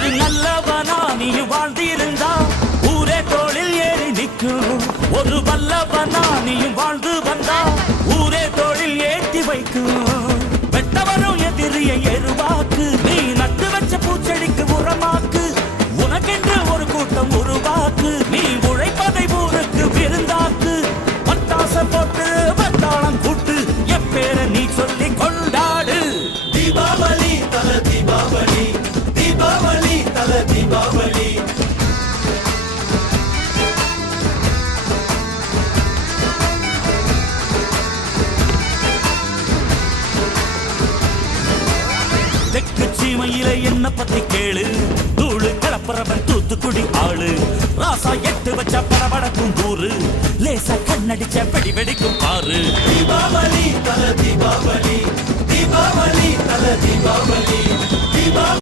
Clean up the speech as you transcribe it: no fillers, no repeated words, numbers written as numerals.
ஒரு நல்லவனா நீ வாழ்ந்திருந்தா ஊரே தோளில் ஏறி நிற்கும். ஒரு வல்லவனா நீயும் வாழ்ந்து வந்தா ஊரே தோளில் ஏற்றி வைக்கும். வெட்டவரும் எதிரியை எருவாக்கு, நீ நட்டு வச்ச பூச்செடிக்கு உரமாக்கு. உனக்கென்று ஒரு கூட்டம் உருவாக்கு, நீ உழைப்பதை ஊருக்கு விருந்தாக்கு. பட்டாச போட்டு பட்டாளம் கூட்டு எப்பேர நீ சொல்லி கொண்டாடு. தீபாவளி தல தீபாவளி, தீபாவளி தல தீபாவளி. தெற்கு சீமையில என்ன பத்தி கேளு, தூளு கலப்புறவன் தூத்துக்குடி ஆளு. ராசா எட்டு வச்ச படபடக்கும் ஊரு, லேசா கண்ணடிச்ச வெடி வெடிக்கும் பாரு. தீபாவளி தல தீபாவளி, தீபாவளி தல தீபாவளி, தீபாவளி.